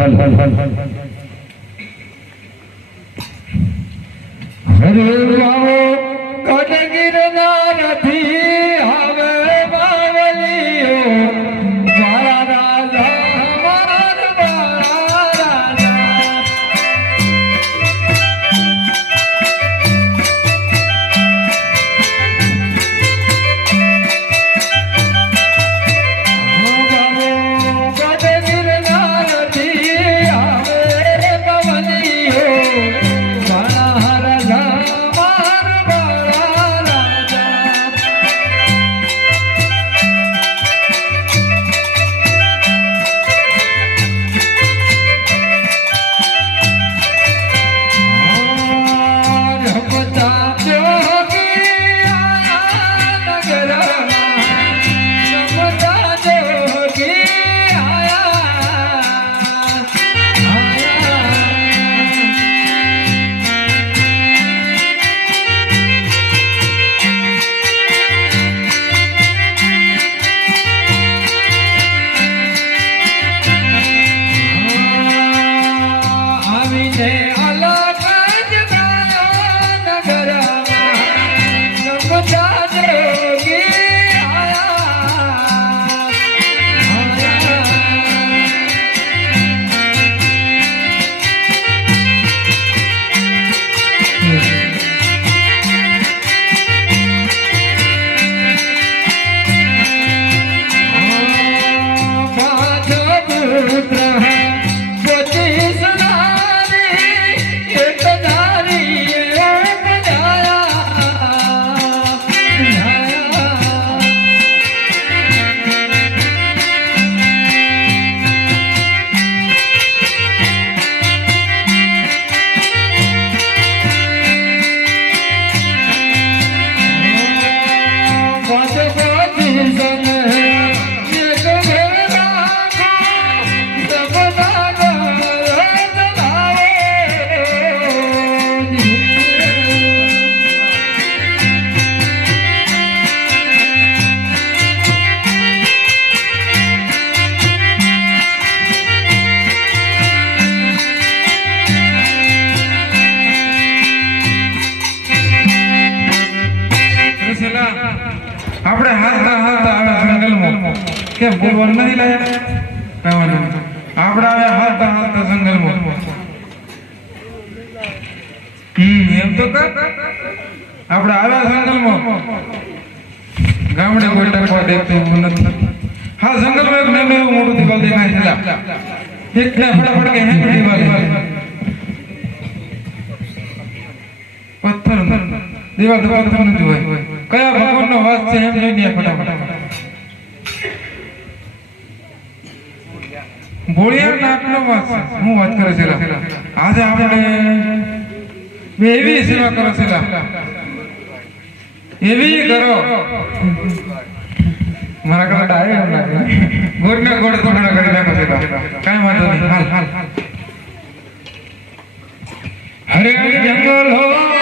હલ હલ હલ હરે બાવો કટગીરના નથી હવે બાવલીઓ મારા રાજા મારા રાજા આપણે હાલતા હાલતા આવે જંગલમાં કેમ બોલવાનું નથી લાયા કહેવાનું આપણે આવે હાલતા હાલતા જંગલમાં એમ તો આપણે આવ્યા જંગલમાં ગામડે કોઈ ટકવા દેખતું નથી હા જંગલમાં એક નાનું એવું મોટું દિવાલ દેખાય છે એક ફટાફટ કે હે દિવાલ પથ્થર દિવાલ તો પથ્થર નથી હોય કયા ભગવાનનો વાસ છે એમ જોઈ લે ફટાફટ ભોળિયા નાથનો વાસ હું વાત કરે છે આજે આપણે એવી સેવા કરો છે એવી કરો મારા કરતા આવે એમ લાગે ગોળને ગોળ થોડા કરી નાખો છે કાંઈ વાંધો નહીં હાલ હાલ હરે જંગલ હો રે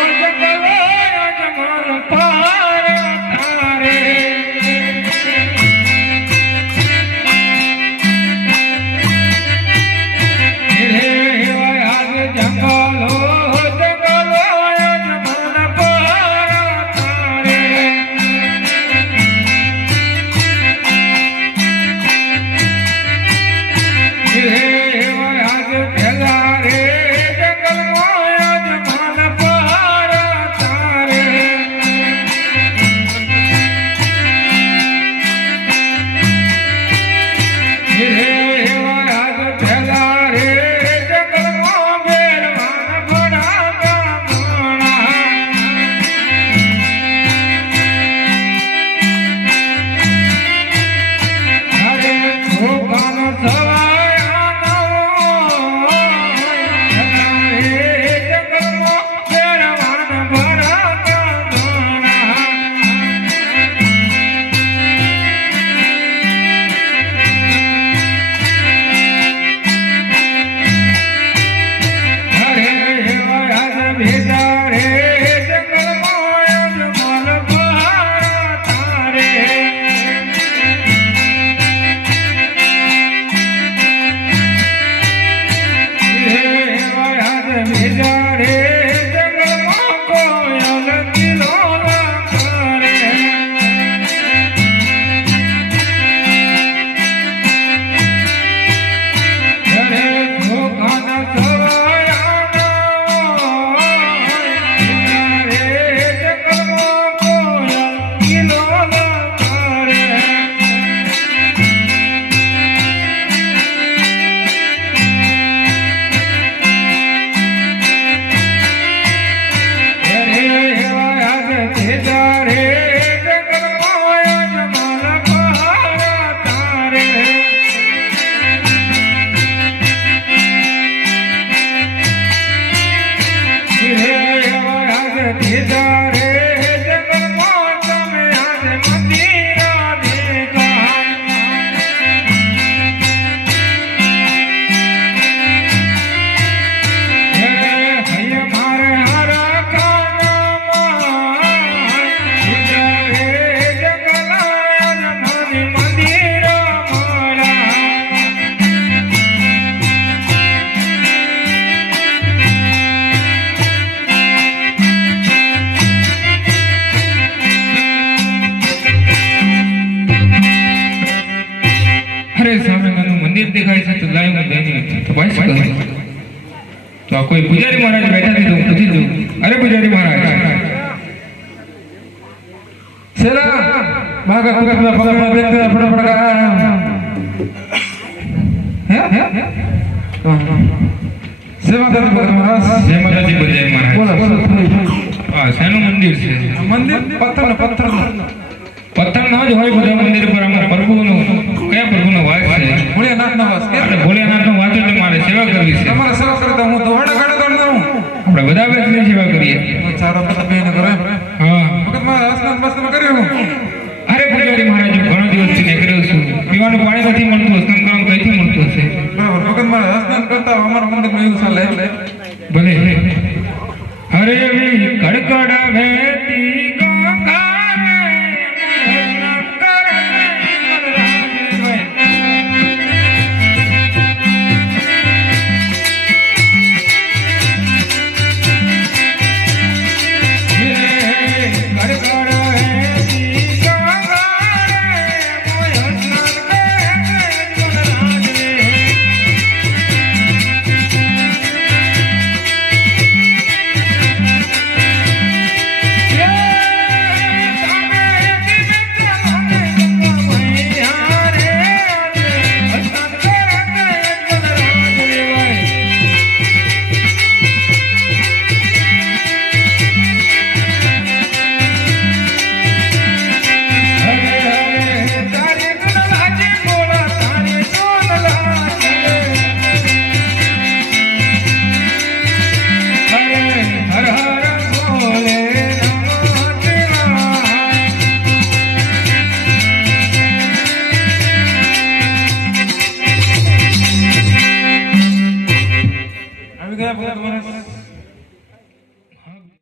તો આ કોઈ પૂજારી મહારાજ બેઠા છે તો હું પૂછી દઉં. અરે પૂજારી મહારાજ, સેલા ભાગા કુકના પગમાં દેખતે ફટાફટ હે સેવા કરતો મહારાજ. જય માતાજી પૂજારી મહારાજ. બોલો આ શેનું મંદિર છે? મંદિર પથ્થરનો પથ્થરનો જ હોય બધા મંદિર પર. અમારા પ્રભુનો કયા પ્રભુનો વાસ છે? ભોળિયાનાથનો વાસ કે આપણે ભોલેનાથનો વાસ એટલે મારે સેવા કરવી છે. તમારે સેવા કરતા હું તો વડે ગાડે દોડ દઉં. આપણે બધા બેસીને સેવા કરીએ. ચારો બધા બેને કરો એમ.